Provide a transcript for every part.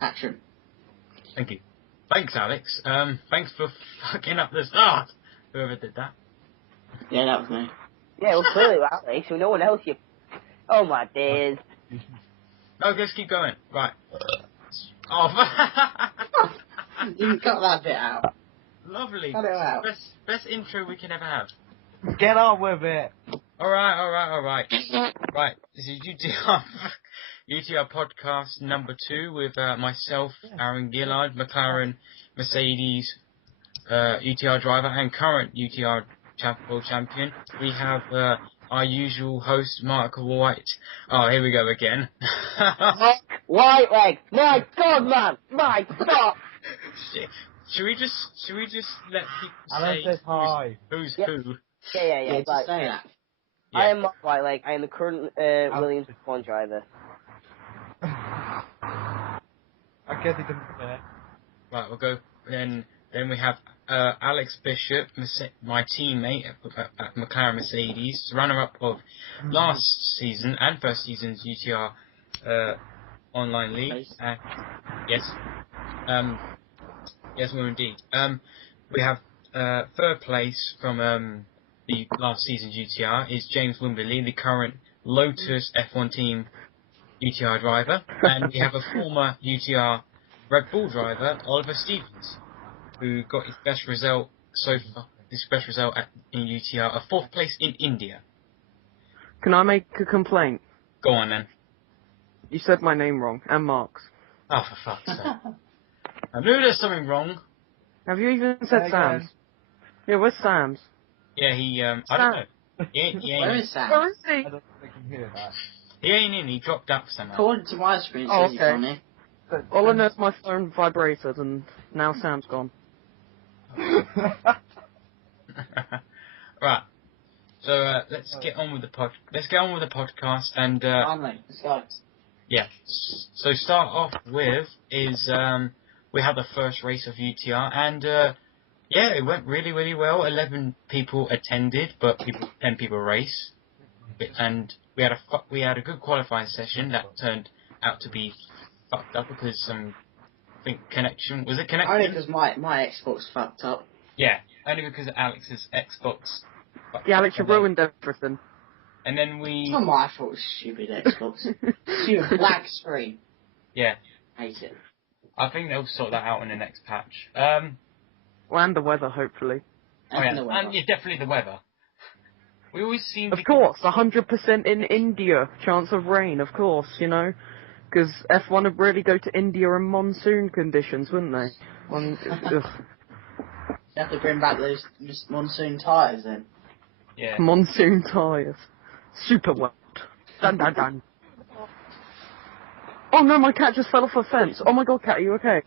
Action. Thank you. Thanks, Alex. Thanks for fucking up the start. Whoever did that. Yeah, that was me. Yeah, well, clearly, Alex, so no one else, you... Oh, my days. No, let's keep going. Right. Oh, You cut that bit out. lovely. Cut it out. Best intro we can ever have. Get on with it. Alright. Right, this is UTR Podcast number 2 with myself, Aaron Gillard, McLaren, Mercedes, UTR driver and current UTR world champion. We have our usual host, Mark White. Oh, here we go again. Whitelegge! My God, man! My God! Should we just let people Alan says hi. who's Yep. who? Yeah, Just right. say that. Yeah. I am Mark Whitelegge. I am the current Williams F1 driver. I guess he didn't care. Right, we'll go. Then we have Alex Bishop, my teammate at McLaren Mercedes, runner-up of last season and first season's UTR online league. Yes, well indeed. We have third place from the last season's UTR is James Wimberley, the current Lotus F1 team UTR driver, and we have a former UTR Red Bull driver, Oliver Stevens, who got his best result so far. His best result in UTR, a 4th place in India. Can I make a complaint? Go on then. You said my name wrong, and Mark's. Oh, for fuck's sake! I knew there's something wrong. Have you even said Sam's? Yeah, where's Sam's? Yeah, I don't know. Where is Sam? Where is he? I don't think they can hear that. He ain't in. He dropped out somehow. According to my screen, it Oh, says he's okay. on here. All I know is my phone vibrated, and now Sam's gone. Right. So let's get on with the podcast and Finally, let's go. yeah. So start off with is we had the first race of UTR and yeah, it went really well. 11 people attended, but 10 people race, and we had a good qualifying session that turned out to be fucked up because I think connection was it connection? Only because my Xbox fucked up. Yeah, only because of Alex's Xbox. Yeah, Alex, you ruined everything. And then we... It's not my fault, stupid Xbox. Stupid black screen. Yeah, Hate it. I think they'll sort that out in the next patch. Well, and the weather, hopefully. Oh yeah, And the weather. and yeah, definitely the weather. We always seem to... Of course, 100% in India, chance of rain, of course, you know. Because F1 would really go to India in monsoon conditions, wouldn't they? Ugh. You have to bring back those monsoon tyres then. Yeah. Monsoon tyres. Super wet. Dun. Oh no, my cat just fell off a fence. Oh my god, cat, are you okay?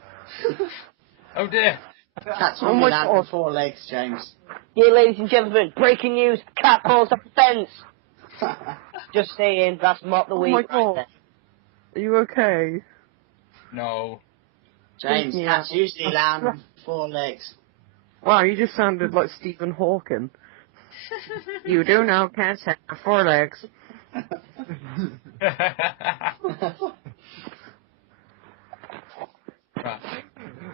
Oh dear. Cat's Oh on my land God. for 4 legs, James. Yeah, ladies and gentlemen, breaking news, cat falls off the fence. Just saying, that's not the Oh week. my right God. there. Are you okay? No. James, Yeah. cats usually land with 4 legs. Wow, you just sounded like Stephen Hawking. You do know cats have 4 legs. Right.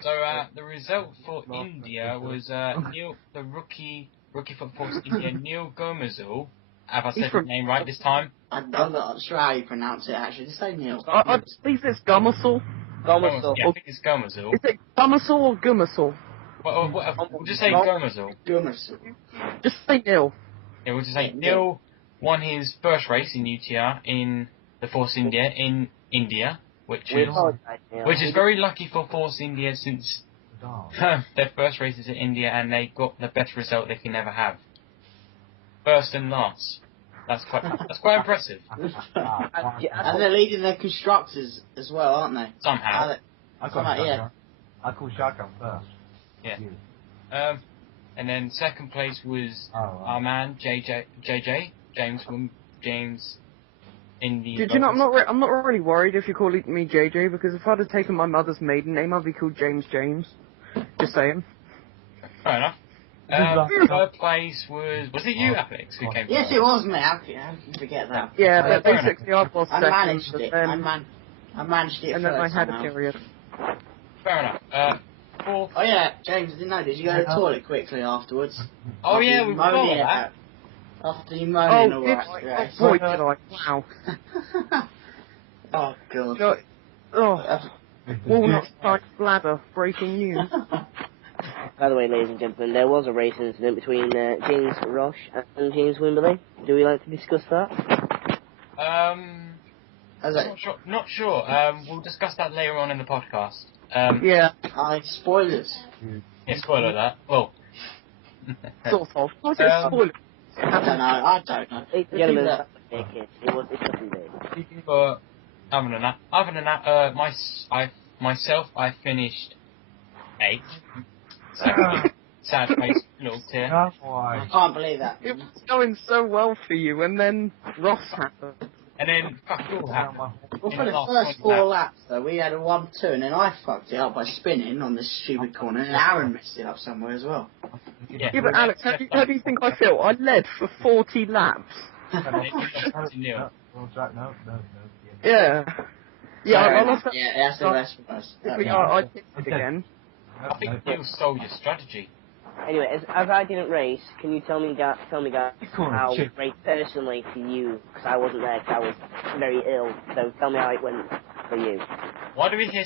So the result for India was Neil, the rookie for Force India, Neil Gomezul. Have I said his name right this time? I'm not sure how you pronounce it actually. Just say Neil. I believe it's Gummersul. Gomezul. Yeah, I think it's Gomezul. Is it Gummersul or Gummersul? We'll just say Gomezul. Goodness. Just say Neil. Yeah, we'll just say Neil won his first race in UTR in the Force India in India, which is very lucky for Force India since their first race is in India and they got the best result they can ever have. First and last. That's quite impressive. And they're leading their constructors as well, aren't they? Somehow. I call Shaka first. Yeah. And then second place was Oh, our man James in the. Did you know, I'm not really worried if you're calling me JJ, because if I'd have taken my mother's maiden name, I'd be called James. Just saying. Fair enough. Third place was it you, Alex, who came? Yes, it was me. How can you forget that? Yeah, Fair but basically I was I second, managed but it. then, I managed it and then I first had a somehow. period. Fair enough. Fourth. Oh yeah, James, I didn't know. Did you go to the toilet quickly afterwards? Oh yeah, we forgot that. After you moaning all did right. I? Oh, boy, did I. Wow. Oh god. No, walnut-sized bladder, breaking news. By the way, ladies and gentlemen, there was a race incident between James Roche and James Wimberley. Do we like to discuss that? Not sure. We'll discuss that later on in the podcast. Yeah, Spoilers. Yeah, spoiler that. Well. sort of. I was a spoiler. I don't know. Gentlemen, it was something big. But other than that, I finished 8th. Sad face, little tear. That's why. I can't believe that. It was going so well for you, and then Ross happened. And then fuck it all happened. Well, for the first 4 laps, though, we had a 1-2, and then I fucked it up by spinning on this stupid corner, and Aaron messed it up somewhere as well. Yeah, but Alex, how do you think I feel? I led for 40 laps. No. Yeah. Yeah, I lost that. Yeah, that's the best for us. I picked it again. I think Neil stole your strategy. Anyway, as I didn't race, can you tell me guys how it raced personally for you? Because I wasn't there, because I was very ill. So tell me how it went for you. Why do we hear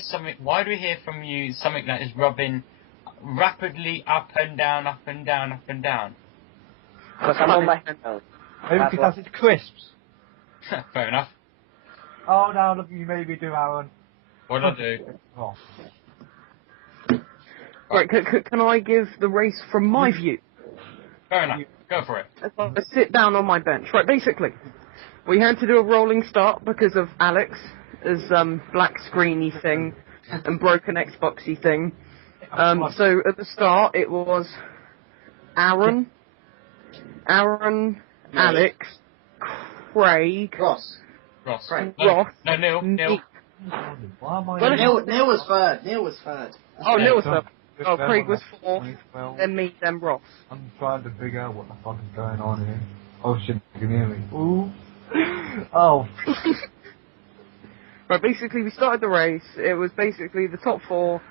from you something that is rubbing rapidly up and down, up and down, up and down? Because I'm on my phone. Maybe because it's crisps. Fair enough. Oh, now look at you maybe do, Aaron. What did I do? Oh. Right, can I give the race from my view? Fair enough. Go for it. I sit down on my bench. Right, basically, we had to do a rolling start because of Alex's black screeny thing and broken Xboxy thing. So at the start, it was Aaron, Alex, Craig, Ross. Ross. No, Neil. Why am I... Neil was third. Neil was third. Oh, Neil was third. Oh, Craig was fourth, then me, then Ross. I'm trying to figure out what the fuck is going on here. Oh shit, you can hear me. Ooh. Oh. Right, basically we started the race. It was basically the top 4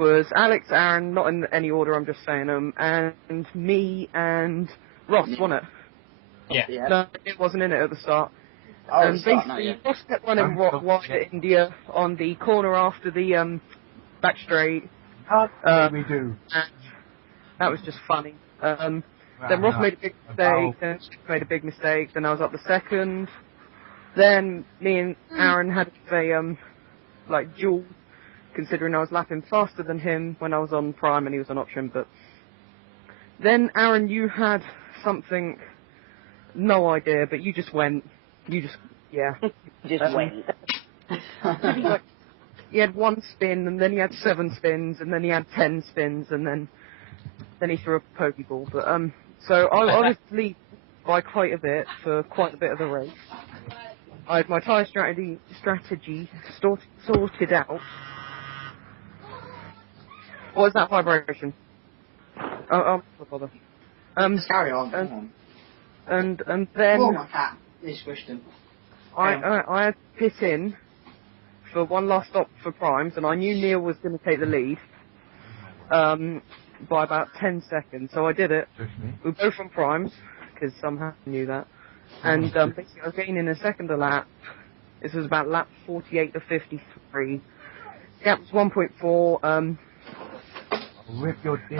was Alex, Aaron, not in any order, I'm just saying them, and me and Ross, wasn't it? Yeah. No, it wasn't in it at the start. Oh, And basically, Ross kept running wide at India on the corner after the back straight. How we do? That was just funny. Then Ross made a big mistake, then Steve made a big mistake, then I was up the second. Then me and Aaron had a duel, considering I was lapping faster than him when I was on prime and he was on option. But then Aaron, you had something, no idea, but you just went. Yeah. Just went. He had 1 spin, and then he had 7 spins, and then he had 10 spins, and then he threw a Pokeball. But so I was lead by quite a bit for quite a bit of the race. I had my tyre strategy sorted out. What was that vibration? Oh, not bother. Carry on. And then Oh, my cat. This question. I had to pit in for one last stop for primes, and I knew Neil was going to take the lead by about 10 seconds, so I did it. We were both on primes, because somehow I knew that. And basically I was getting in a second a lap. This was about lap 48 to 53. Gap was 1.4. Rip your dick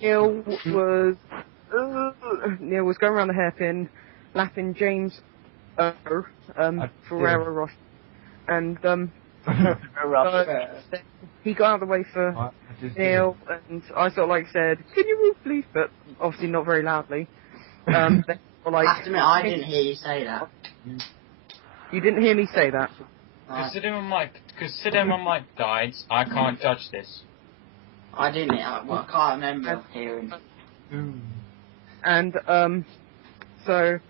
Neil was going around the hairpin, lapping James Ferrero Rocher. And he got out of the way for Neil, and I sort of said, "Can you move, please?" But obviously not very loudly. They were I have to admit, I didn't hear you say that. You didn't hear me say that? Considering my mic died, I can't judge this. I didn't. I can't remember hearing. And so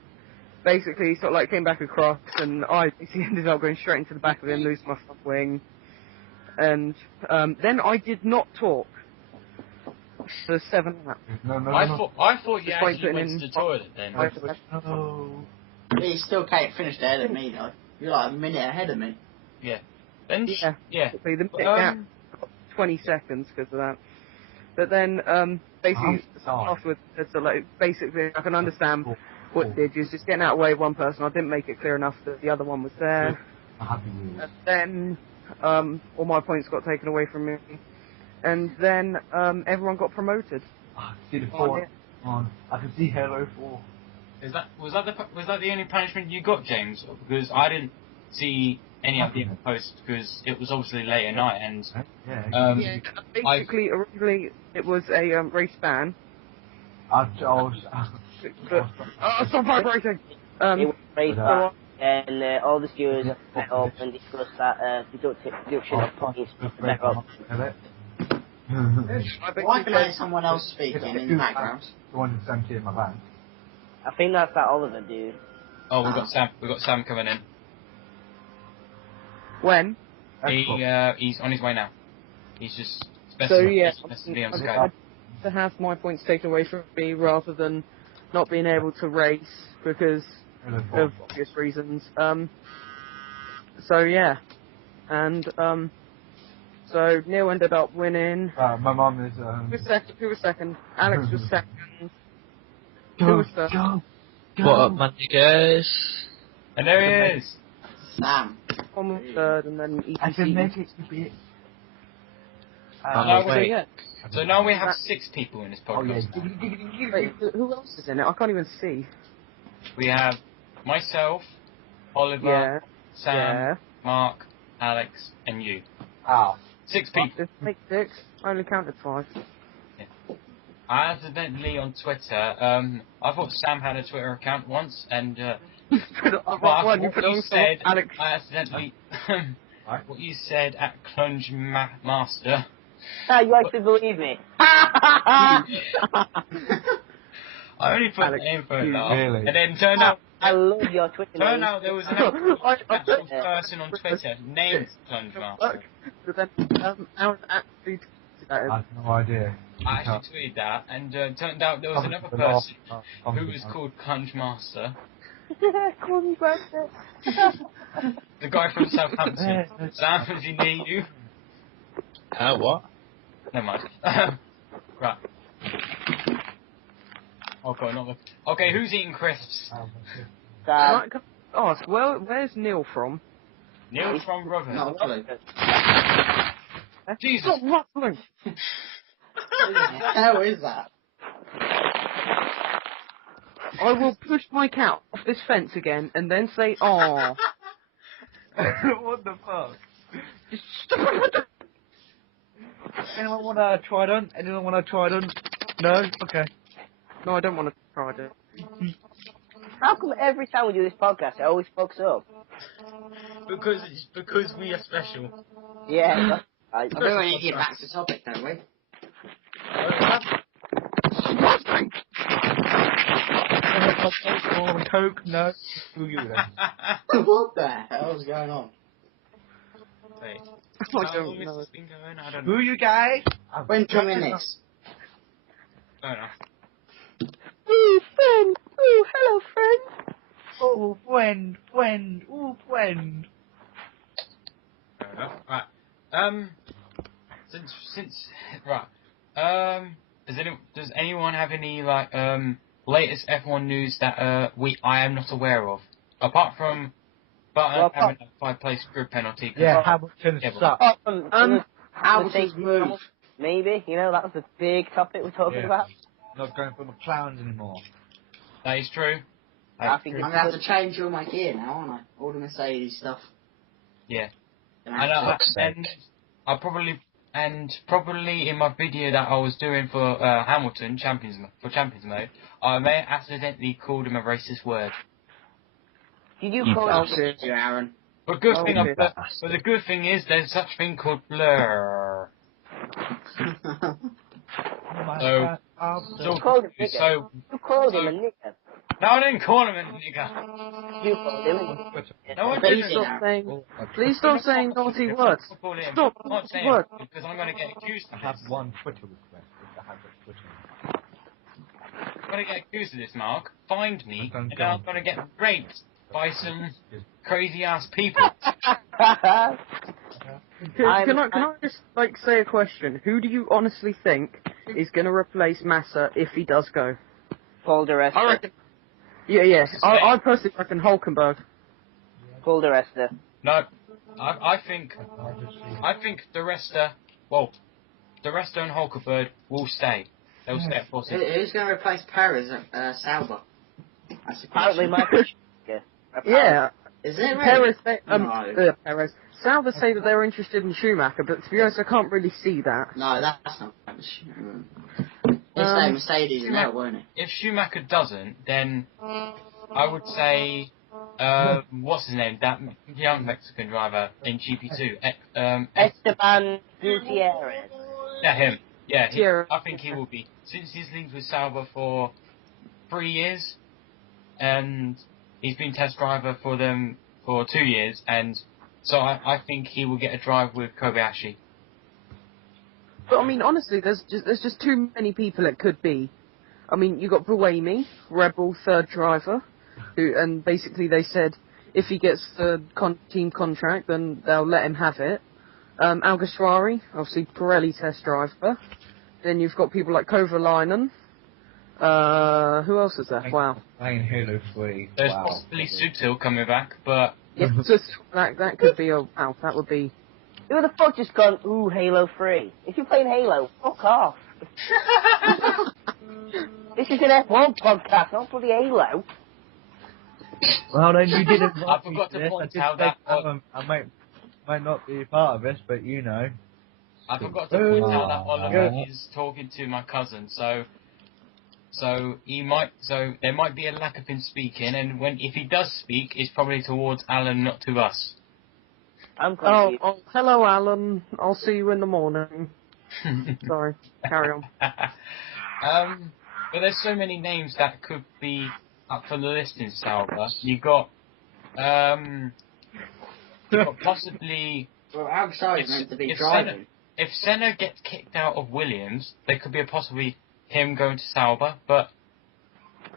basically, sort of came back across, and I basically ended up going straight into the back of him, losing my front wing, and then I did not talk for 7 laps. I thought you actually went to the toilet then. You still can't finish ahead of me though. You're like a minute ahead of me. Yeah. Then yeah. The minute gap got 20 seconds because of that. But then, basically, afterwards, so like, basically, I can understand what it did. You was just getting out of the way of one person. I didn't make it clear enough that the other one was there. And then, all my points got taken away from me. And then, everyone got promoted. See the 4 on. I can see Halo 4. Was that the only punishment you got, James? Because I didn't see any of the posts because it was obviously late at night and basically originally it was a race ban. Stop vibrating. It was race ban, and all the stewards met up and discussed that deduction of points for back up. Why can I hear someone else speaking in the background? 270 in my bank. I think that's that Oliver dude. Oh, we've got Sam coming in. When? He's on his way now. He's just to have my points taken away from me rather than not being able to race because of obvious reasons. So yeah, and so Neil ended up winning. My mum is. Who was second? Alex was second. Who was third? What up, man, you guys? And there he is. Sam. One was third, and then ETC. I can make it a bit. So now we have 6 people in this podcast. Wait, who else is in it? I can't even see. We have myself, Oliver, Sam, Mark, Alex, and you. 6 people. Make 6. I only counted 5. Yeah. I accidentally on Twitter, I thought Sam had a Twitter account once, and I accidentally, what you said at Clunge Master. You actually believe me? I only put the info in really? and then turned out. I love your Twitter name. Turned out there was an actual person on Twitter named Clunge Master. So then, Aaron actually I have no idea. I actually tweeted that, and turned out there was another person who was called Clunge Master. Clunge Master. The guy from Southampton. Sam, is he near you? What? Never mind. Right. Okay, who's eating crisps? Can I ask, where's Neil from? Neil's from Rotherham. No, really. Jesus. Stop ruffling! How is that? I will push my cat off this fence again and then say, "Aw." What the fuck? Just stop it! Anyone want a trident? No? Okay. No, I don't want to try it. How come every time we do this podcast, it always fucks up? Because we are special. Yeah. I think we need to get back to the topic, don't we? Coke? No. Who you then? What the hell's going on? Wait. I don't know. This been going? I don't know. Who you guys? When coming this? Fair enough. Ooh, friend! Ooh, hello, friend! Oh, friend. Ooh, friend. Fair enough. Right. Does anyone have any latest F1 news that I am not aware of? Apart from Button having a 5-place grid penalty. Yeah, Hamilton sucks. Hamilton's moved. Maybe, that was the big topic we're talking about. Not going for the clowns anymore. That is true. I'm going to have to change all my gear now, aren't I? All the Mercedes stuff. Yeah. And probably in my video that I was doing for Hamilton Champions Mode, I may have accidentally called him a racist word. Did you call him Aaron? But the good thing is there's such thing called blur. You called him a nigger. No, I didn't call him a nigger. You called him a nigger. No, I didn't. Please stop saying naughty words. Stop naughty words. Because I'm going to get accused of this. I have one Twitter request. I have a Twitter. I'm going to get accused of this, Mark. Find me, and then I'm going to get raped by some crazy-ass people. Can I just say a question? Who do you honestly think is going to replace Massa if he does go? Paul di Resta. I reckon. Yeah. I personally reckon Hulkenberg. Paul di Resta. No, I think the Resta. Well, the Resta and Hulkenberg will stay. They'll stay at 40. Who's going to replace Perez at Sauber? Apparently, Michael. Yeah. Is it really? Perez. Sauber say that they're interested in Schumacher, but to be honest, I can't really see that. No, that's not. It's like Mercedes and that, won't it? If Schumacher doesn't, then I would say, what's his name? That young Mexican driver in GP2. Esteban Gutierrez. Yeah, him. Yeah, I think he will be. Since he's linked with Sauber for 3 years, and he's been test driver for them for 2 years, and so I think he will get a drive with Kobayashi. But I mean, honestly, there's just too many people it could be. I mean, you got Buemi, Rebel third driver, and basically they said if he gets the team contract, then they'll let him have it. Alguersuari, obviously Pirelli test driver. Then you've got people like Kovalainen. Who else is there? Wow. Playing Halo 3. There's possibly Subtil coming back, but yeah, so that could be that would be. Who the fuck just gone, ooh, Halo 3? If you're playing Halo, fuck off. This is an F1 podcast, not bloody Halo. Well, then you didn't. I forgot to point out that I might not be a part of this, but you know. I forgot to point out that Oliver is talking to my cousin, so there might be a lack of him speaking, and if he does speak, it's probably towards Alan, not to us. I'm confused. Oh, hello, Alan. I'll see you in the morning. Sorry, carry on. But there's so many names that could be up for the list in Sauber. You've got possibly. Well, Alguersuari's meant to be driving. If Senna gets kicked out of Williams, there could be possibly him going to Sauber, but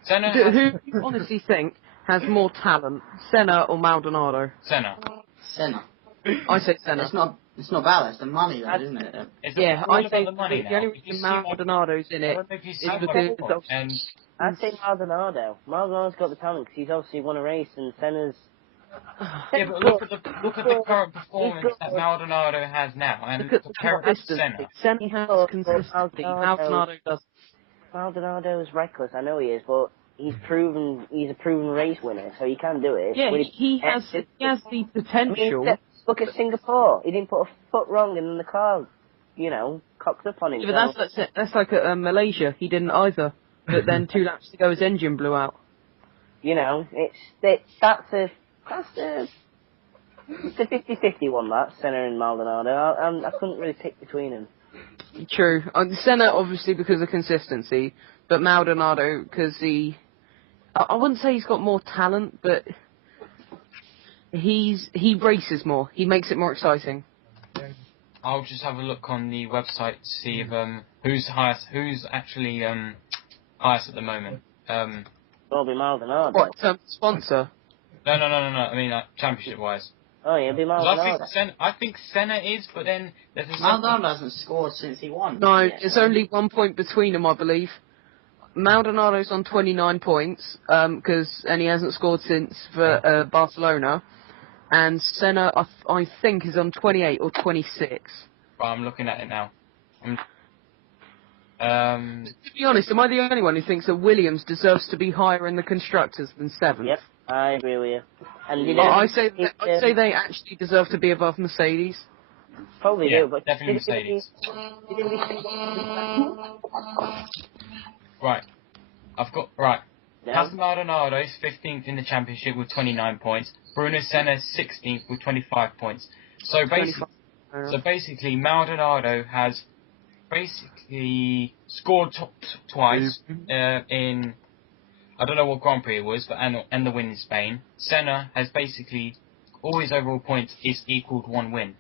Senna. Who do you honestly think has more talent, Senna or Maldonado? Senna. I say Senna. It's not bad. It's the money, though, isn't it? I think the money the only reason Maldonado's in it is because I'd say Maldonado. Maldonado's got the talent because he's obviously won a race, and Senna's. Yeah, but look at the current performance that Maldonado has now, and compare it to Senna. Senna has consistency. Maldonado doesn't. Maldonado is reckless. I know he is, but he's a proven race winner, so he can do it. Yeah, he has the potential. I mean, look at Singapore. He didn't put a foot wrong, and then the car, cocked up on him. Yeah, but that's like at Malaysia. He didn't either. But then 2 laps to go, his engine blew out. It's a 50-50 one, that, Senna and Maldonado. I couldn't really pick between them. True. Senna, obviously, because of consistency, but Maldonado, because I wouldn't say he's got more talent, but he races more. He makes it more exciting. I'll just have a look on the website to see if who's actually highest at the moment. Probably Maldonado. What, sponsor? No. I mean, championship-wise. Oh, yeah, it'd be Maldonado. I think Senna is, but then there's Maldonado hasn't scored since he won. No, there's only 1 point between them, I believe. Maldonado's on 29 points, and he hasn't scored since for Barcelona. And Senna, I think, is on 28 or 26. Well, I'm looking at it now. To be honest, am I the only one who thinks that Williams deserves to be higher in the constructors than 7th? Yep, I agree with you. And I'd say they actually deserve to be above Mercedes. Probably do, but definitely Mercedes. Right. Yeah. Maldonado is 15th in the championship with 29 points. Bruno Senna is 16th with 25 points. So basically, Maldonado has scored twice in, I don't know what Grand Prix it was, but and the win in Spain. Senna has basically all his overall points is equaled 1 win.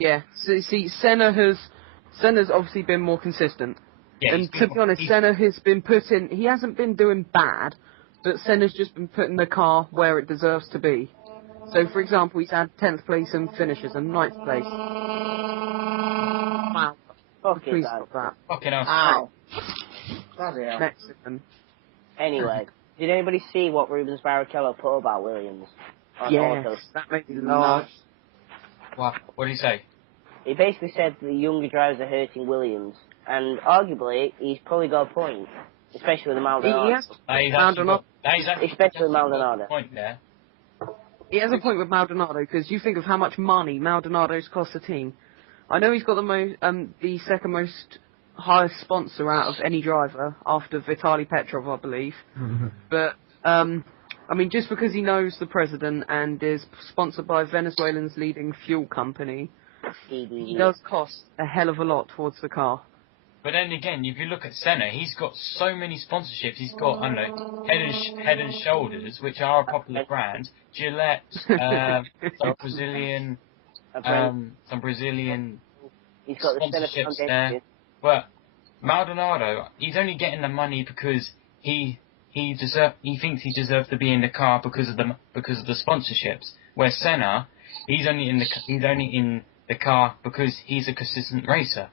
Yeah. So see, Senna's obviously been more consistent. Yeah, and to be honest, Senna has been he hasn't been doing bad, but Senna's just been putting the car where it deserves to be. So, for example, he's had 10th place and finishes and 9th place. Wow. Fucking Please hell. stop that. Fucking hell. Ow. Bloody hell. Mexican. Anyway, did anybody see what Rubens Barrichello put about Williams? On Yes, autos? that made me No. laugh. What did he say? He basically said the younger drivers are hurting Williams, and arguably he's probably got a point, especially with Maldonado. Yes, He's Maldonado. Especially with Maldonado. Point there. He has a point with Maldonado, because you think of how much money Maldonado's cost the team. I know he's got the second most highest sponsor out of any driver, after Vitaly Petrov, I believe. But, I mean, just because he knows the president and is sponsored by Venezuelan's leading fuel company, he does cost a hell of a lot towards the car. But then again, if you look at Senna, he's got so many sponsorships. He's got, I don't know, Head and Shoulders, which are a popular brand. Gillette, some Brazilian He's got the Senna sponsorships there. Foundation. But Maldonado, he's only getting the money because he thinks he deserves to be in the car because of the sponsorships. Where Senna, he's only in the car because he's a consistent racer.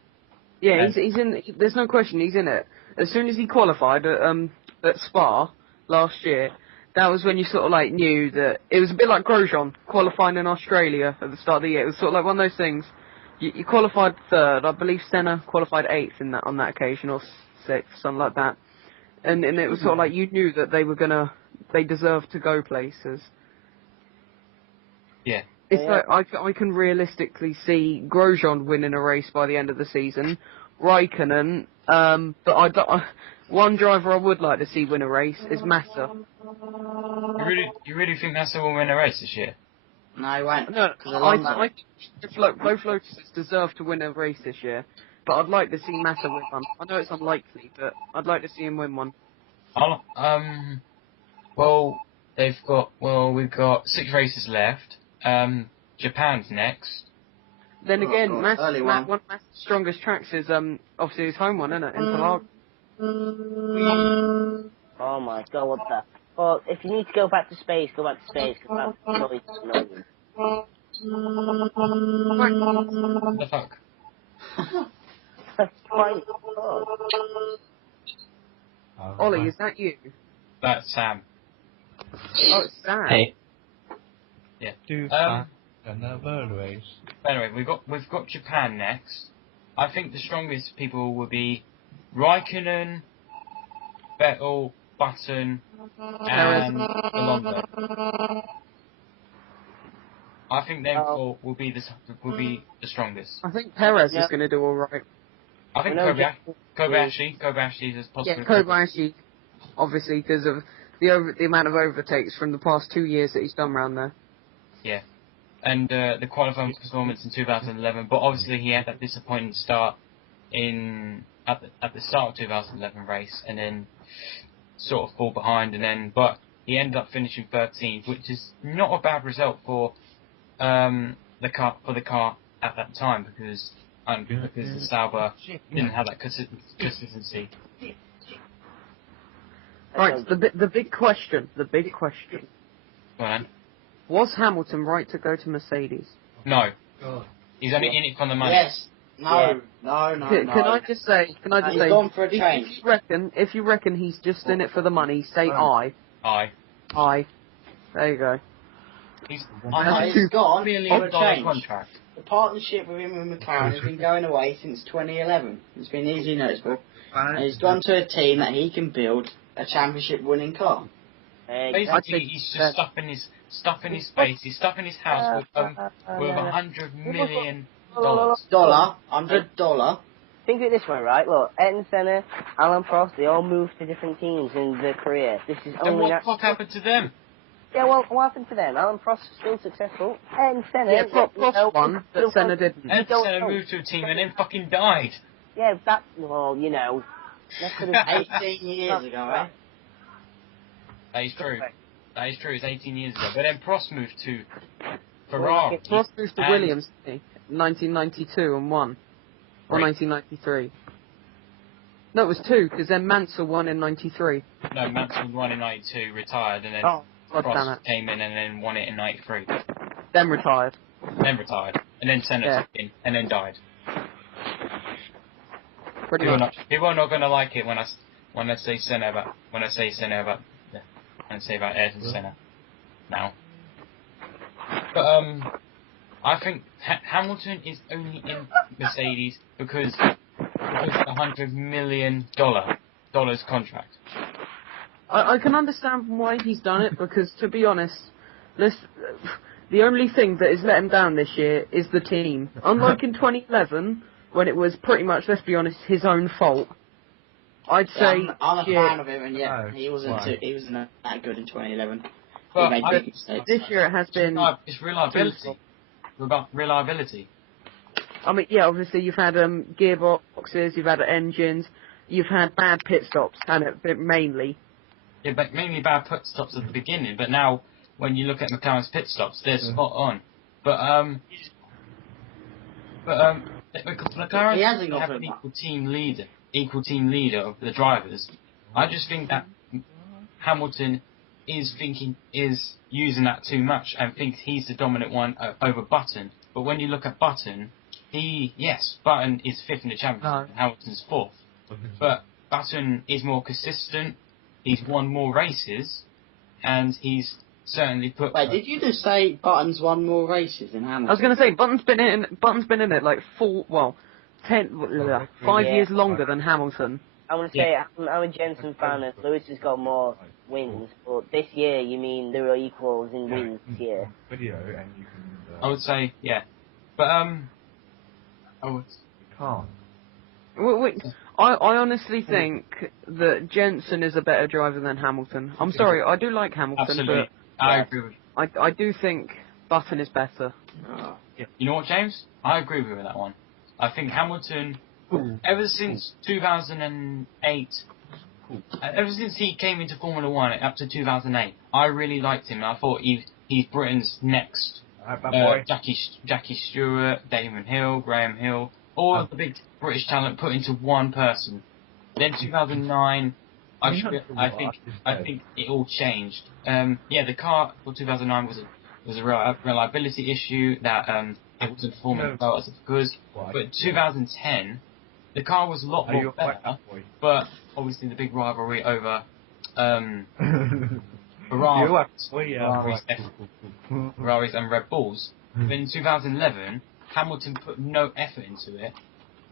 Yeah, he's in. There's no question he's in it. As soon as he qualified at Spa last year, that was when you sort of like knew that it was a bit like Grosjean qualifying in Australia at the start of the year. It was sort of like one of those things. You qualified third, I believe Senna qualified 8th on that occasion, or 6th, something like that. And it was sort of like you knew that they deserved to go places. Yeah. It's like I can realistically see Grosjean winning a race by the end of the season, Raikkonen, but one driver I would like to see win a race is Massa. You really think Massa will win a race this year? No, he won't. No, I both Lotuses deserve to win a race this year, but I'd like to see Massa win one. I know it's unlikely, but I'd like to see him win one. We've got 6 races left. Japan's next. Then again, one one of Massa's strongest tracks is obviously his home one, isn't it? In Pelag. Oh my god, what the... Well, if you need to go back to space, go back to space, because that's noise annoying. What the fuck? That's quite odd. Ollie, is that you? That's Sam. Oh, it's Sam. Hey. Yeah. Another race. Anyway, we've got Japan next. I think the strongest people will be Raikkonen, Vettel, Button, and Alonso. I think them 4 will be the strongest. I think Perez is going to do all right. I think Kobayashi is possible. Yeah, Kobayashi, obviously, because of the amount of overtakes from the past 2 years that he's done around there. Yeah, and the qualifying performance in 2011, but obviously he had that disappointing start at the start of 2011 race, and then sort of fall behind, but he ended up finishing 13th, which is not a bad result for the car at that time, because the Sauber didn't have that consistency. Right, the big question. Go on. Was Hamilton right to go to Mercedes? No. He's only in it for the money. Yes. No. Can I just say? He's gone for a change. If you reckon he's just in it for the money, say I. Aye. There you go. He's gone for a change. contract. The partnership with him and McLaren has been going away since 2011. It's been easily noticeable. And he's gone to a team that he can build a championship-winning car. Basically, he's just stuffing his space. He's stuffing his house with $100 million. $100. Think of it this way, right? Look, Ayrton Senna, Alan Prost, they all moved to different teams in their career. This is Then only what the fuck happened to them? Yeah, well, what happened to them? Alan Prost was still successful. Ayrton Senna... Yeah, Prost won, but Senna didn't. Ayrton Senna moved to a team and then fucking died. Yeah, that... Well, you know... That could have 18 years ago, eh? That is true. It's 18 years ago. But then Prost moved to Ferrari. Prost moved to Williams, didn't he? 1992 and won. Or 1993. No, it was 2, because then Mansell won in 93. No, Mansell won in 92, retired, and then Prost came in and then won it in '93. Then retired. And then Senna took in, and then died. Pretty much. People are not going to like it when I say about Ayrton Senna now. But I think Hamilton is only in Mercedes because of the $100 million contract. I can understand why he's done it, because, to be honest, the only thing that has let him down this year is the team. Unlike in 2011, when it was pretty much, let's be honest, his own fault. I'd say... I'm a fan of him, and he wasn't that good in 2011. But he made big mistakes. This year it has been... It's reliability. Reliability. I mean, yeah, obviously you've had gearboxes, you've had engines, you've had bad pit stops, mainly. Yeah, but mainly bad pit stops at the beginning, but now, when you look at McLaren's pit stops, they're spot on. But McLaren doesn't have an equal team leader of the drivers. I just think that Hamilton is using that too much and thinks he's the dominant one over Button. But when you look at Button, Button is 5th in the championship and Hamilton's 4th. But Button is more consistent, he's won more races, and he's certainly put... Wait, did you just say Button's won more races than Hamilton? I was going to say, Button's been in it like 5 years longer than Hamilton. I want to say, I'm a Jensen fan, and Lewis has got more wins, but this year, you mean there are equals in wins this year? I would say, yeah. But, I honestly think that Jensen is a better driver than Hamilton. I'm sorry, I do like Hamilton, absolutely. but I agree with you. I do think Button is better. You know what, James? I agree with you with that one. I think Hamilton, ever since 2008, ever since he came into Formula 1 up to 2008, I really liked him. I thought he's Britain's next Jackie Stewart, Damon Hill, Graham Hill, all of the big British talent put into one person. Then 2009, I think it all changed. The car for 2009 was a reliability issue that it wasn't performing as well as it could. But 2010, the car was a lot more better. But obviously the big rivalry over Ferraris and Red Bulls. But in 2011, Hamilton put no effort into it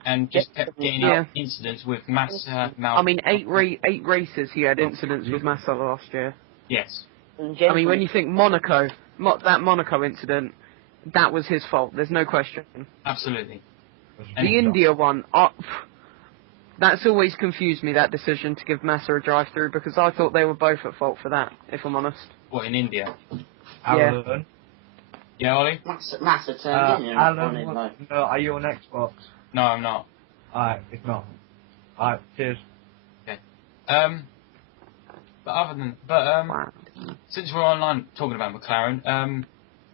and just kept getting up incidents with Massa. I mean, eight races he had incidents with Massa last year. Yes. I mean, when you think Monaco, that Monaco incident, that was his fault. There's no question. Absolutely. The India one, that's always confused me, that decision to give Massa a drive-through, because I thought they were both at fault for that, if I'm honest. What, in India? Alan? Yeah, Ollie? Massa turned in. Alan, are you on Xbox? No, I'm not. Alright, it's not. Alright, cheers. Okay. Since we're online talking about McLaren,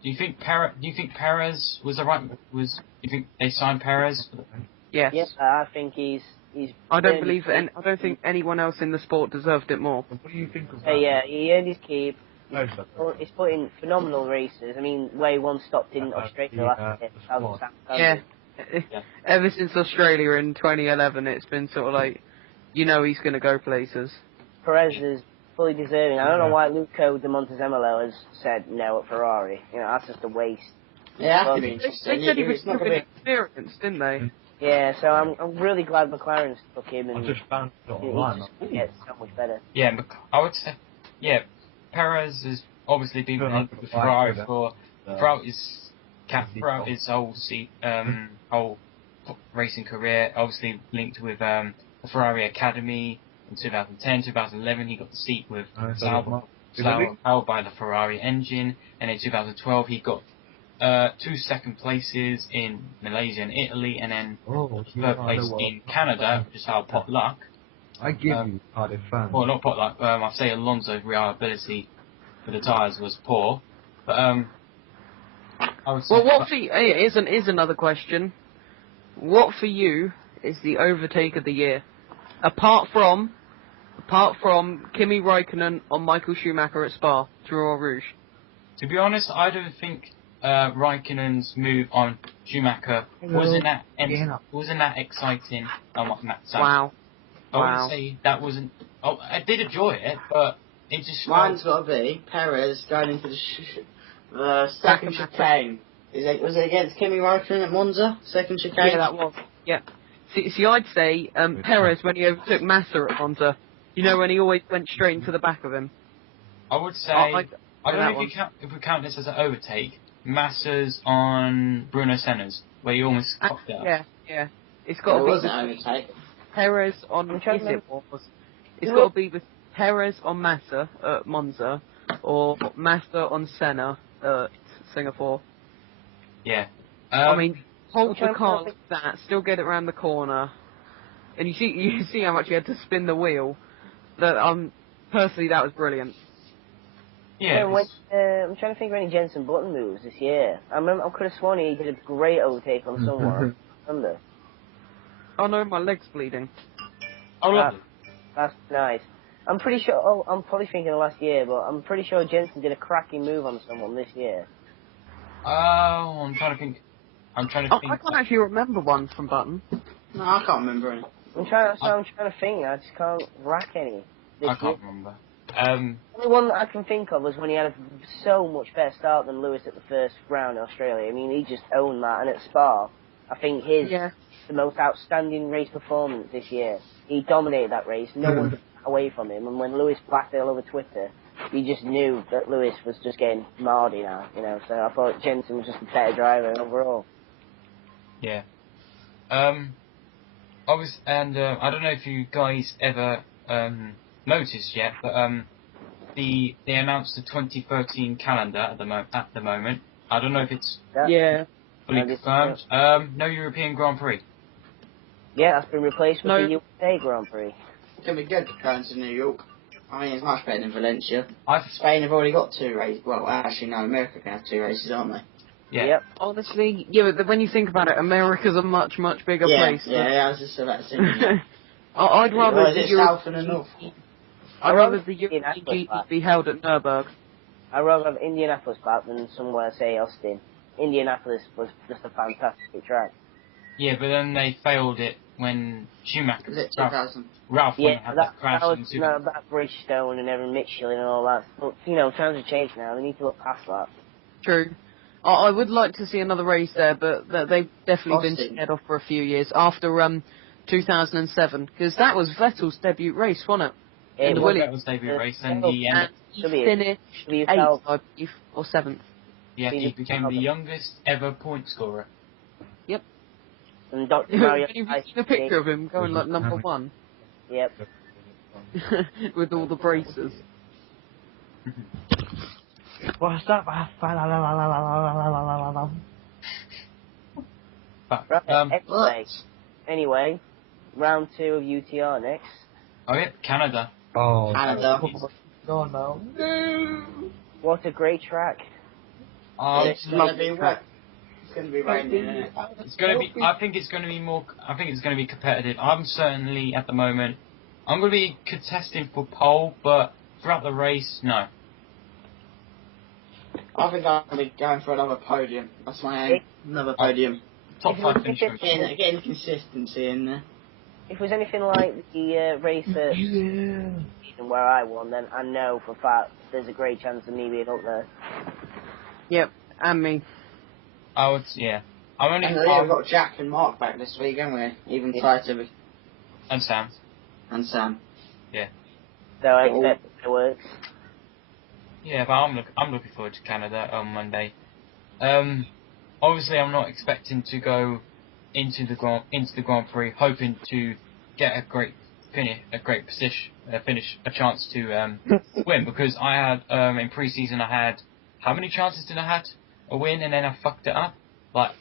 do you think Perez was the right? Do you think they signed Perez? Yes. Yes, I think he's. I don't think anyone else in the sport deserved it more. What do you think of that? Yeah, he earned his keep. He's put in phenomenal races. I mean, where he once stopped in Australia last year. Ever since Australia in 2011, it's been sort of like, he's going to go places. Perez is fully deserving. I don't know why Luca de Montezemolo has said no at Ferrari. That's just a waste. Yeah, well, they said he was looking experience, didn't they? Yeah, so I'm really glad McLaren took him, and I just found it online. He gets so much better. Yeah, I would say, Perez has obviously been with Ferrari throughout his whole racing career. Obviously linked with the Ferrari Academy in 2010, 2011. He got the seat with Sauber powered by the Ferrari engine, and in 2012 he got 2 second places in Malaysia and Italy, and then 3rd place in Canada, which is how pot luck. I give you Cardiff fans. Well, not pot luck. I say Alonso's reliability for the tyres was poor, but what for you, is another question. What for you is the overtake of the year? Apart from apart from Kimi Räikkönen or Michael Schumacher at Spa, Draw Rouge. To be honest, I don't think Raikkonen's move on Schumacher wasn't that exciting. Wow. I wouldn't say that wasn't. Oh, I did enjoy it, but it just. Mine's got to be Perez going into the second chicane. Was it against Kimi Räikkönen at Monza? Second chicane? Yeah, that was. Yeah. See, I'd say Perez when he overtook Massa at Monza. You know, when he always went straight into the back of him. I would say. I don't know if we count this as an overtake. Massa's on Bruno Senna's, where he almost cocked it up. Yeah. It's got to be wasn't overtake. Perez on. It's got to be with Perez on Massa at Monza, or Massa on Senna at Singapore. Yeah. I mean, hold the car like that, still get it around the corner, and you see how much you had to spin the wheel. That personally, that was brilliant. Yeah. I'm trying to think of any Jenson Button moves this year. I could have sworn he did a great overtake on someone. Remember? Oh no, my leg's bleeding. Oh, lovely. That's nice. I'm pretty sure. Oh, I'm probably thinking of last year, but I'm pretty sure Jenson did a cracking move on someone this year. Oh, I'm trying to think. I can't actually remember one from Button. No, I can't remember any. I'm trying to think. I just can't rack any. I can't remember. The only one that I can think of was when he had a so much better start than Lewis at the first round in Australia. I mean, he just owned that, and at Spa, I think the most outstanding race performance this year. He dominated that race. No one took that away from him. And when Lewis blacked it all over Twitter, you just knew that Lewis was just getting mardy now, you know. So I thought Jenson was just a better driver overall. Yeah. I don't know if you guys ever noticed yet, but they announced the 2013 calendar at the moment. I don't know if it's fully confirmed. No European Grand Prix. Yeah, that's been replaced with the USA Grand Prix. It's going to be good going to New York. I mean, it's much better than Valencia. Spain have already got 2 races. Well, actually, no, America can have 2 races, aren't they? Yeah. Yep. Honestly, but when you think about it, America's a much, much bigger place. Yeah, I was just about to say that. I'd rather the south and the north. I'd rather the European GP be held at Nürburgring. I'd rather have Indianapolis back than somewhere, say, Austin. Indianapolis was just a fantastic track. Yeah, but then they failed it when Schumacher... Was it 2000? Ralph had that crash. That Bridgestone and everything, Michelin and all that. But, you know, times have changed now. They need to look past that. True. I would like to see another race there, but they've definitely been scared off for a few years. After 2007, because that was Vettel's debut race, wasn't it? It was Vettel's debut race, and he finished 8th, I believe, or 7th. Yeah, he became the youngest ever point scorer. Yep. And Dr. Mario... You've seen a picture of him going like number 1? Yep. With all the braces. What's up? Anyway, round 2 of UTR next. Oh yeah, Canada. Oh, Canada. No, no. What a great track. It's going to be wet. It's going to be raining, isn't it? It's going to be. I think it's going to be more. I think it's going to be competitive. I'm certainly at the moment. I'm going to be contesting for pole, but throughout the race, no. I think I'm going to be going for another podium. That's my aim. Another podium. Top 5 finish. Getting consistency in there. If it was anything like the race at season where I won, then I know for a fact there's a great chance of me being up there. Yep, and me. I would, yeah. We've got Jack and Mark back this week, haven't we? Even tighter. And Sam. And Sam. Yeah. So I expect it works. Yeah, but I'm looking forward to Canada on Monday. Obviously, I'm not expecting to go into the Grand Prix, hoping to get a great finish, a chance to win. Because I had in pre-season, I had how many chances did I had a win, and then I fucked it up, like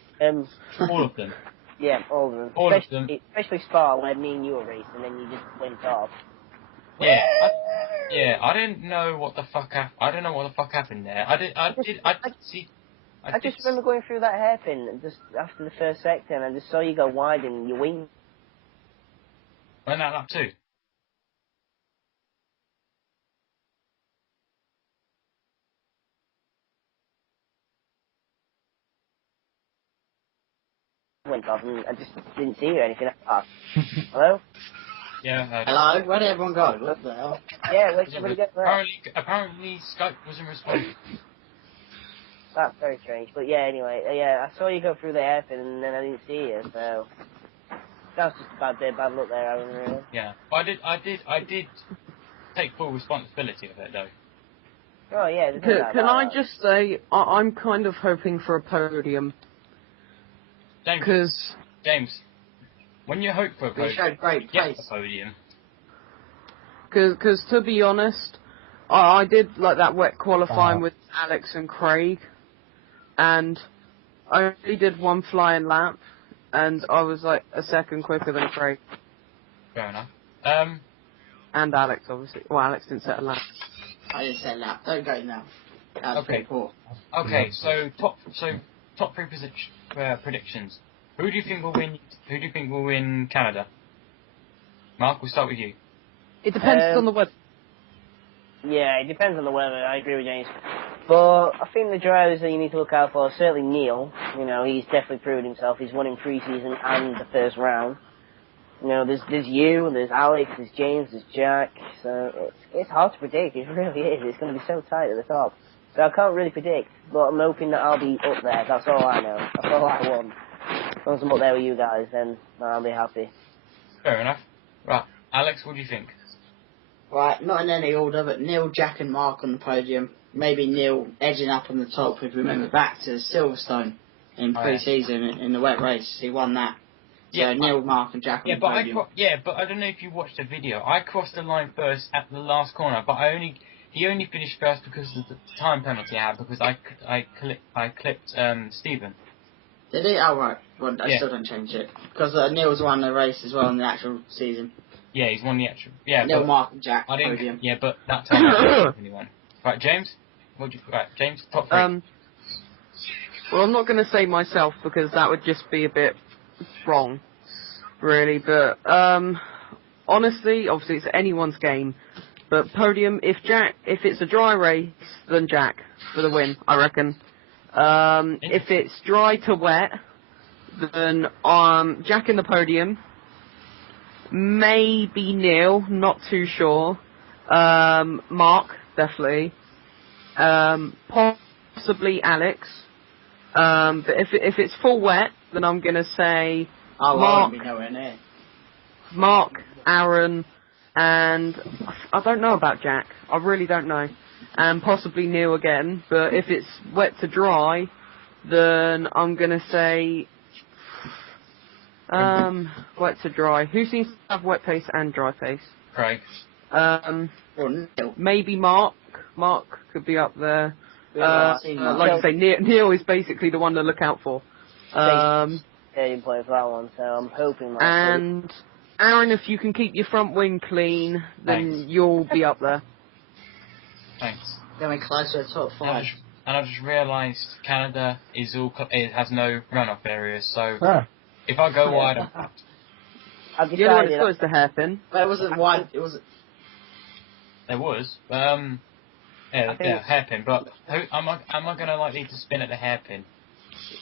all of them. Yeah, all of them. All of them. Especially Spa, where me and you were racing, and then you just went off. Yeah, I didn't know what the fuck happened. I don't know what the fuck happened there. I just remember going through that hairpin just after the first sector, and I just saw you go wide and you wing. Went out lap 2. went off and I just didn't see or anything. Hello? Yeah, I heard. Hello? Where did everyone go? What the hell? Yeah, where'd everybody get there? Apparently Skype wasn't responding. That's very strange. But yeah, anyway, yeah, I saw you go through the hairpin and then I didn't see you, so that was just a bad look there, Aaron, really. Yeah, but I did take full responsibility of it though. Oh yeah. Can I just say, I'm kind of hoping for a podium. James, when you hope for a podium, showed great get pace. a podium. Because to be honest, I did like that wet qualifying with Alex and Craig, and I only did one flying lap, and I was like a second quicker than Craig. Fair enough. And Alex, obviously. Well, Alex didn't set a lap. I didn't say that. Don't go now. That was pretty poor. Okay, so top three predictions. Who do you think will win? Who do you think will win Canada? Mark, we'll start with you. It depends on the weather. Yeah, it depends on the weather. I agree with James. But I think the drivers that you need to look out for are certainly Neil. You know, he's definitely proved himself. He's won in pre-season and the first round. You know, there's you, there's Alex, there's James, there's Jack. So it's hard to predict. It really is. It's going to be so tight at the top. So I can't really predict. But I'm hoping that I'll be up there. That's all I know. That's all I want. As long as I'm up there with you guys, then I'll be happy. Fair enough. Right, Alex, what do you think? Right, not in any order, but Neil, Jack and Mark on the podium. Maybe Neil edging up on the top if we remember back to Silverstone in pre-season in the wet race. He won that. So Neil, Mark and Jack on the podium. But I don't know if you watched the video. I crossed the line first at the last corner, but he only finished first because of the time penalty I had, because I clipped Stephen. Did he? Oh, right. Well, I still don't change it. Because Neil's won the race as well in the actual season. Yeah, he's won the actual... Yeah, Neil, Mark and Jack podium. Yeah, but that time I didn't really won. Right, James? James, top three. Well, I'm not going to say myself because that would just be a bit wrong, really. But honestly, obviously it's anyone's game. But podium, if it's a dry race, then Jack for the win, I reckon. If it's dry to wet, then Jack in the podium. Maybe Neil, not too sure. Mark, definitely. Possibly Alex. But if it's full wet, then I'm gonna say Mark. Mark, Aaron, and I don't know about Jack. I really don't know. And possibly Neil again. But if it's wet to dry, then I'm gonna say wet to dry. Who seems to have wet pace and dry pace? Craig. Maybe Mark. Mark could be up there. Like I say, Neil is basically the one to look out for. Point for that one, so I'm hoping. And Aaron, if you can keep your front wing clean, then you'll be up there. Thanks. Going closer to top 5. And I just realised Canada it has no runoff areas, so if I go wide, I'm fucked. The only one it's got is the hairpin. But it wasn't wide. It was. There was. Hairpin. But am I going to likely to spin at the hairpin?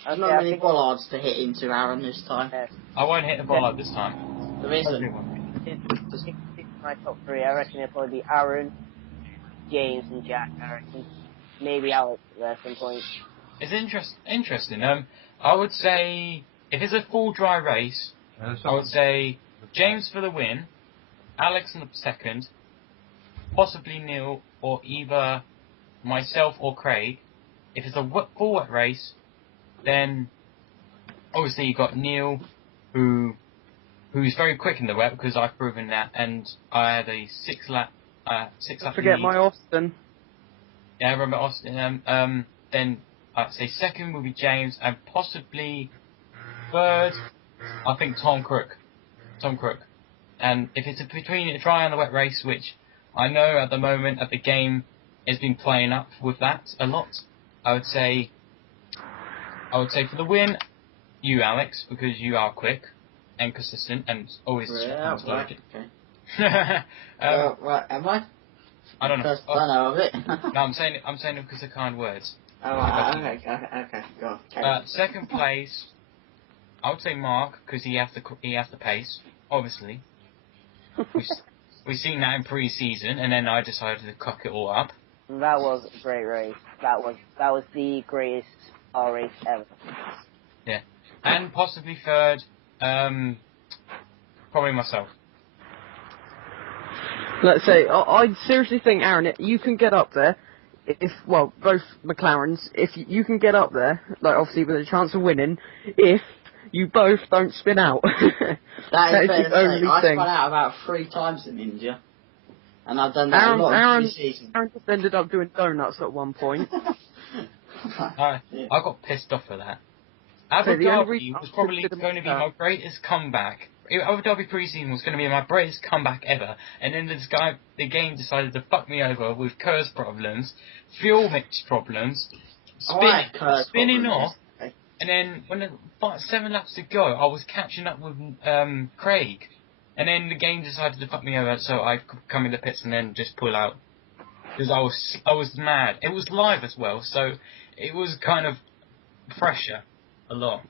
There's not many bollards to hit into, Aaron, this time. I won't hit the bollard this time. There isn't. My top 3, I reckon it'll probably be Aaron, James, and Jack. I reckon maybe Alex at some point. It's interesting. I would say if it's a full dry race, I would say James for the win, Alex in the second, possibly Neil, or either myself or Craig. If it's a full wet race, then obviously you've got Neil, who's very quick in the wet because I've proven that, and I had a 6 lap Forget lead. my Austin. Yeah, I remember Austin. Then I'd say second will be James, and possibly third, I think Tom Crook. And if it's between a dry and the wet race, which I know at the moment at the game has been playing up with that a lot, I would say for the win, you Alex, because you are quick and consistent and always right. Okay. Am I? I don't know. First I know of it. No, I'm saying it because of kind words. Okay, go on. Second place, I would say Mark, because he has the pace, obviously. We've seen that in pre-season, and then I decided to cock it all up. That was a great race. That was the greatest Spa race ever. Yeah. And possibly third, probably myself. Let's say, I seriously think, Aaron, you can get up there. Both McLarens, if you can get up there, like obviously with a chance of winning, if you both don't spin out. That is the only I thing. spun out about 3 times in India. And I've done that a lot in pre-season. Aaron just ended up doing donuts at one point. I got pissed off for that. Abu Dhabi was probably going to be my greatest comeback. Abu Dhabi pre-season was going to be my greatest comeback ever, and then the game decided to fuck me over with curse problems, fuel mix problems, spinning off, and then when 7 laps to go, I was catching up with Craig, and then the game decided to fuck me over, so I come in the pits and then just pull out because I was mad. It was live as well, so it was kind of pressure a lot.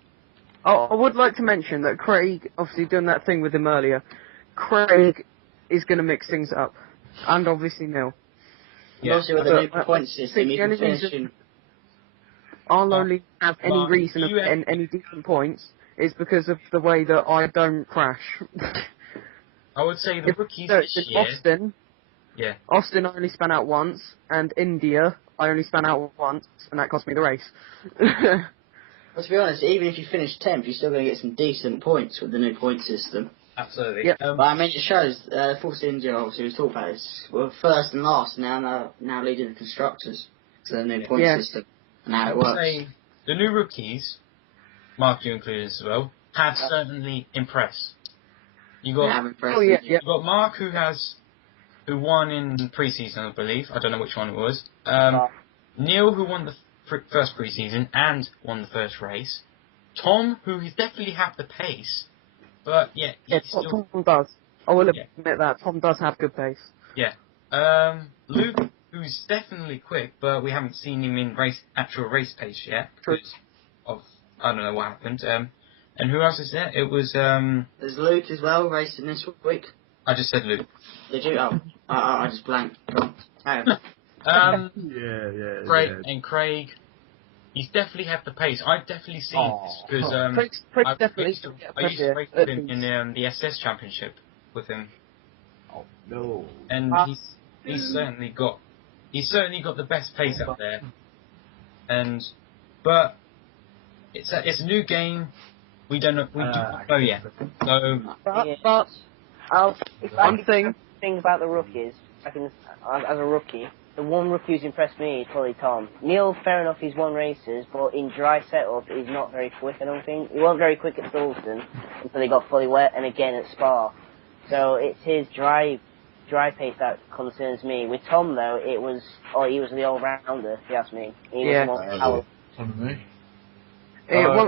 I would like to mention that Craig, obviously doing that thing with him earlier, Craig is going to mix things up. And obviously Neil. Yeah. Also with the new point system, you can finish in... I'll only have any reason of getting any decent points is because of the way that I don't crash. I would say the rookies this year... Austin, Austin I only span out once, and India I only span out once, and that cost me the race. Well, to be honest, even if you finish 10th, you're still going to get some decent points with the new point system. Absolutely. Yep. But I mean, it shows, Force India, obviously, we talked about this, well, first and last, now leading the constructors to the new point system, and how it works. Say the new rookies, Mark, you included as well, have certainly impressed. You got Mark, who won in pre-season, I believe. I don't know which one it was. Neil, who won the first pre-season and won the first race. Tom, who is definitely have the pace, but Tom does. I will admit that Tom does have good pace. Yeah. Luke, who's definitely quick, but we haven't seen him in actual race pace yet because of I don't know what happened. And who else is there? It was There's Luke as well racing this week. I just said Luke. Did you? Oh, I just blanked. Go on. And Craig, he's definitely have the pace. I've definitely seen this because I used to race with him in the SS Championship with him. Oh no! And he's certainly got the best pace up there. But it's a new game. We don't know yet. So but one thing about the rookies, I can as a rookie. The one rookie who's impressed me is probably Tom. Neil, fair enough, he's won races, but in dry setup, he's not very quick, I don't think. He wasn't very quick at Silverstone until he got fully wet, and again at Spa. So it's his dry pace that concerns me. With Tom, though, he was the all-rounder, if you ask me. He was more powerful.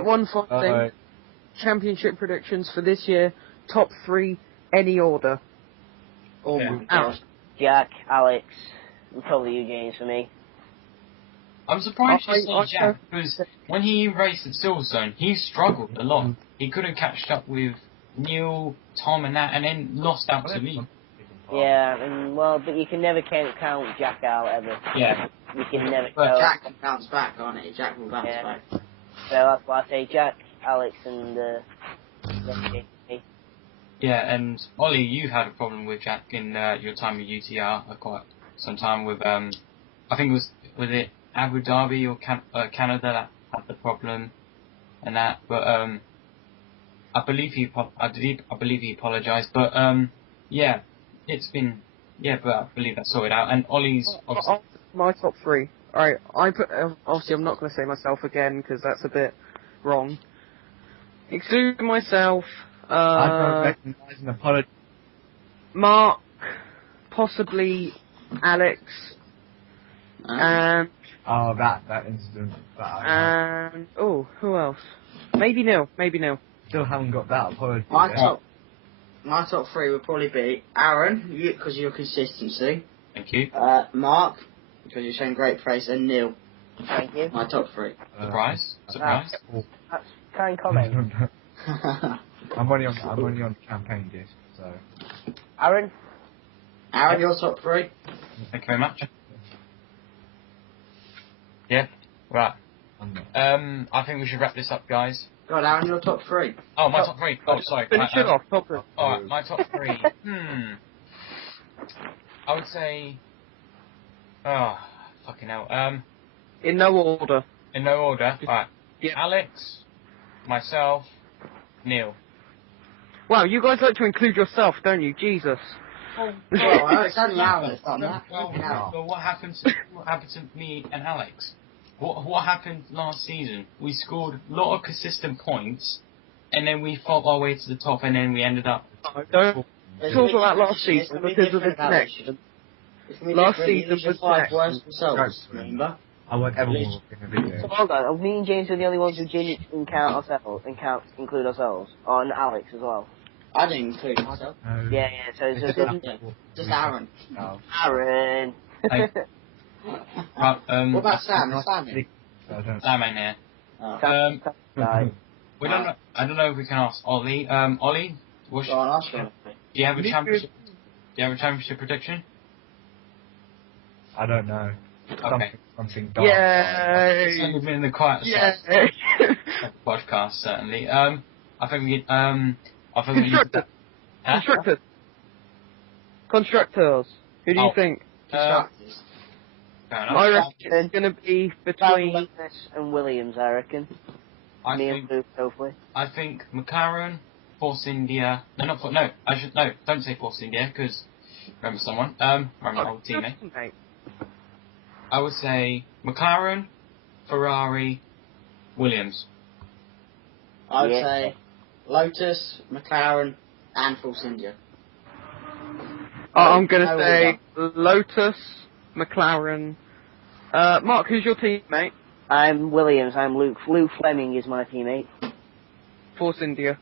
One fun thing. Championship predictions for this year, top 3, any order. Oh my gosh. Jack, Alex... Probably you, James, for me. I'm surprised you say Jack, because when he raced at Silverstone, he struggled a lot. He couldn't catch up with Neil, Tom and that, and then lost out to me. Yeah, but you can never count Jack out, ever. Yeah. You can never But Jack can bounce back, can't he? Jack will bounce back. So that's why I say Jack, Alex, and Yeah, and Ollie, you had a problem with Jack in your time at UTR quite some time with I think was it Abu Dhabi or Canada that had the problem and that, but I believe he apologized, but it's been but I believe that's sorted out. And Ollie's obviously my top 3. Alright, obviously I'm not going to say myself again because that's a bit wrong. Excluding myself, I don't recognise an apology. Mark, possibly Alex, and that incident. Who else? Maybe Neil. Still haven't got that apology. My top 3 would probably be Aaron, because of your consistency. Thank you. Mark, because you're showing great praise, and Neil. Thank you. My top 3. Surprise. That's kind comment. I'm only on campaign disc, so. Aaron? Aaron, your top three? Thank you very much. Yeah, right. I think we should wrap this up, guys. Go on, Aaron, your top three. Oh, my top three. Oh, sorry. Finish it off, top three. Alright, my top three. I would say... Oh, fucking hell. In no order. In no order. Right. Yeah. Alex, myself, Neil. Wow, you guys like to include yourself, don't you? Jesus. Well, it's only Aaron that's done that. Well, what happened to me and Alex? What happened last season? We scored a lot of consistent points, and then we fought our way to the top, and then we ended up... Don't talk about last season because of the connection. Last season was five connection. worst results, remember? I won't ever watch in a video. So hold on, are me and James are the only ones who didn't include ourselves? Oh, and Alex as well. I didn't include myself. No. Yeah, so it's Just Aaron. No. Aaron. Right, What about Sam? Is Sam in? Sam ain't here. Oh. We don't know, I don't know if we can ask Ollie. Ollie, Go on, ask him. do you have a championship? Do you have a championship prediction? I don't know. Okay. Something dark. It's only Yay! been in the quiet side Yay! of the podcast, certainly. I think we need Constructors. Huh? Constructors. Who do you Oh. think? Constructors. Fair I enough. reckon it's going to be between... Linus and Williams, I reckon. Me and Luke, hopefully. I think McLaren, Force India. No, don't say Force India because remember someone. Remember my old teammate. Mate. I would say McLaren, Ferrari, Williams. I would Yeah. say Lotus, McLaren, and Force India. I'm going to No say Lotus, McLaren... Mark, who's your teammate? I'm Williams, I'm Luke. Luke Fleming is my teammate. Force India.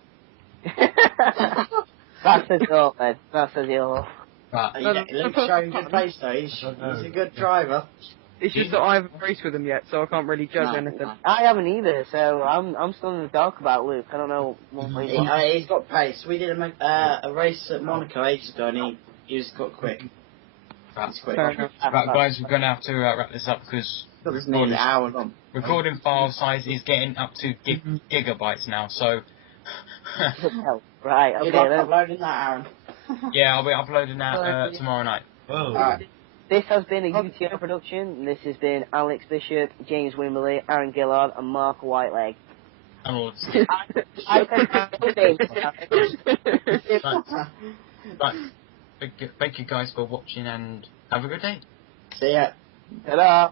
That's the deal, then. That's the deal. Right. Luke's showing good pace though. He's a good driver. It's just that I haven't raced with him yet, so I can't really judge anything. No. I haven't either, so I'm still in the dark about Luke. I don't know what He's got pace. We did a race at Monaco ages ago, and he was got quick. Right. Quick. Fair enough. Right, guys, we're going to have to wrap this up because It's nearly an hour long. recording file size is getting up to gigabytes now. So Right, You're okay not then. uploading that, Aaron. yeah, I'll be uploading that tomorrow night. Oh. Alright. This has been a UTR production. This has been Alex Bishop, James Wimberley, Aaron Gillard, and Mark Whitelegge. And all this. Right. Thank you guys for watching and have a good day. See ya. Ta-da!